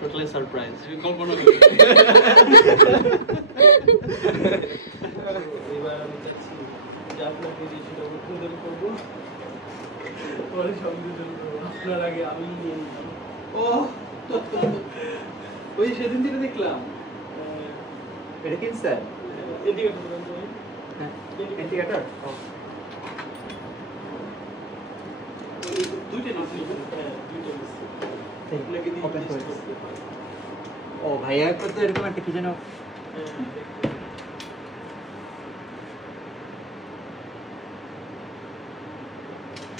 Totally surprise কল্পনা করি। এবার আমি চাচ্ছি যে আপনাকে যে সেটা উদ্বোধন করবো, পরে সংযোজন করবো, আপনার আগে আমি নিয়ে নিলাম। ও ওই সেদিন যেটা দেখলাম এটা কি স্যার? ইন্ডিকেটর বলতে হ্যাঁ ইন্ডিকেটর। দুইটা না হ্যাঁ দুইটা মিস এগুলোকে দিয়ে ওপেন করে টেস্ট করতে পারি। ও ভাইয়া কত এরকম একটা কি যেন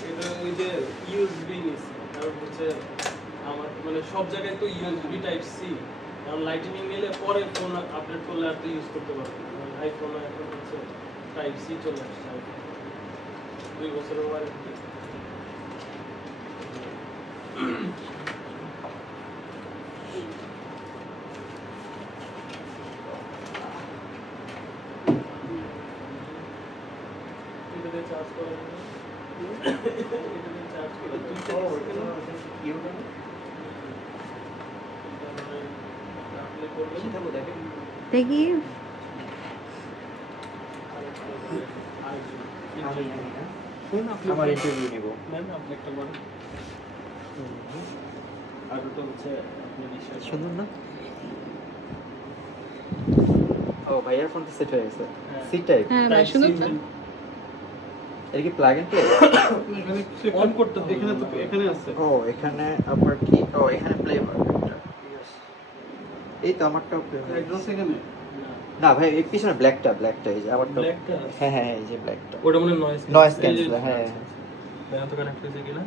এটা ওই যে ইউএসবি নিছে, কারণ হচ্ছে আমার মানে সব জায়গায় তো ইউএসবি টাইপ সি, কারণ লাইটনিং নিলে পরে ফোন আপডেট করলে আর তো ইউজ করতে পারবে না। মানে আইফোন এখন হচ্ছে টাইপ সি চলে আসছে, 2 বছরের ওয়ারেন্টি। এটাতে চার্জ করা যাবে, এটাতে চার্জ করে দেখি আমার ইন্টারভিউ নেব। ম্যাম আপনি একটা বলেন। আর ওটা হচ্ছে আপনি নিশ্চয় সুন্দর না? ও ভাইয়ার ফোন তো সেট হয়ে গেছে। C type. হ্যাঁ ভাই সুন্দর তো। এর কি প্লাগ ইন প্লে? এখানে অন করতে হবে, এখানে তো এখানে আছে। ও এখানে আবার কি? ও এখানে প্লে বাটনটা। এই তো আমারটাও প্লে। একদম সেখানে না ভাই এই পিছনে ব্ল্যাকটা এই যে আমারটা। ব্ল্যাকটা হ্যাঁ হ্যাঁ এই যে ব্ল্যাকটা। ওটা মানে নয়েজ ক্যান্সেলার। হ্যাঁ ব্যান তো কানেক্ট হয়েছে কিনা?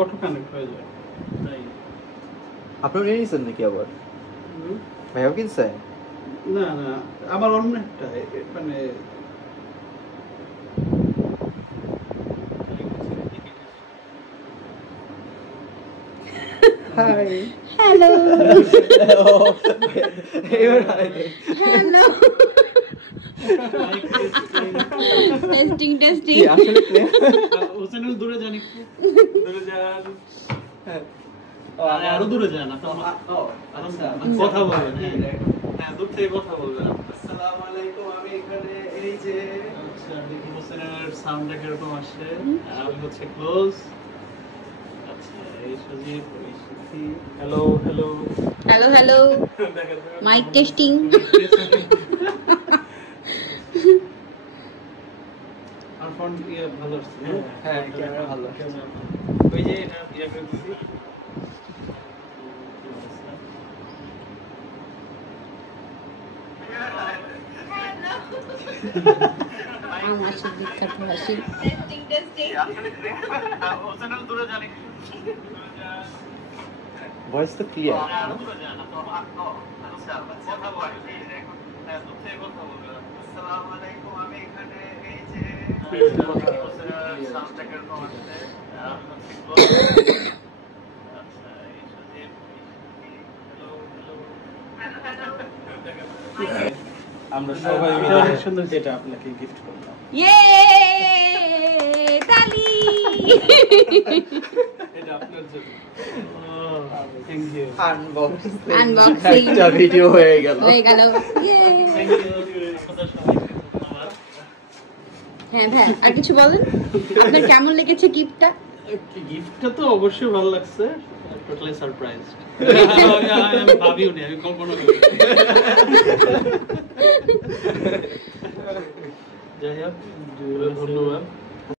অটো কানেক্ট হয়ে যায় তাই। আপনি নিয়েছেন নাকি আবার? ভাইও কিনছে? না না আমার অন্য একটা মানে হাই হ্যালো এবার হ্যালো টেস্টিং টেস্টিং। কি আসলে প্লে? হোসেনুল দূরে যান, একটু দূরে যান। হ্যাঁ আরো দূরে যান, আচ্ছা কথা বলবেন। হ্যাঁ দূর থেকে কথা বলবেন। আসসালামু আলাইকুম, আমি এখানে এই যে আচ্ছা দেখি হোসেনের সাউন্ডটা কিরকম আসে। আমি হচ্ছে ক্লোজ। আচ্ছা এই Sajib, hello hello hello hello mic testing. আর ফোন ভালো আসছে। হ্যাঁ ক্যামেরা ভালো আসছে। ওই যে এটা করে দিছি। আমার সাথে বিখ্যাত হাসি। টেস্টিং টেস্টিং হোসেনের দূরে জানি ভয়েস তো ক্লিয়ার। আসসালামু আলাইকুম, আমি এখানে এই যে আমরা সবাই মিলে সুন্দর যেটা আপনাকে গিফট করলাম। ইয়ে তালি। এটা আপনার জন্য। Thank you. Unboxing Unboxing। একটা ভিডিও হয়ে গেল। হয়ে গেল। ইয়ে থ্যাংক ইউ আপনাদের সবাইকে ধন্যবাদ। হ্যাঁ ভাই আর কিছু বলেন, আপনার কেমন লেগেছে গিফটটা? গিফটটা তো অবশ্যই ভালো লাগছে, টোটালি সারপ্রাইজ। আমি ভাবিও নি, আমি কল্পনা করি। যাই হোক ধন্যবাদ।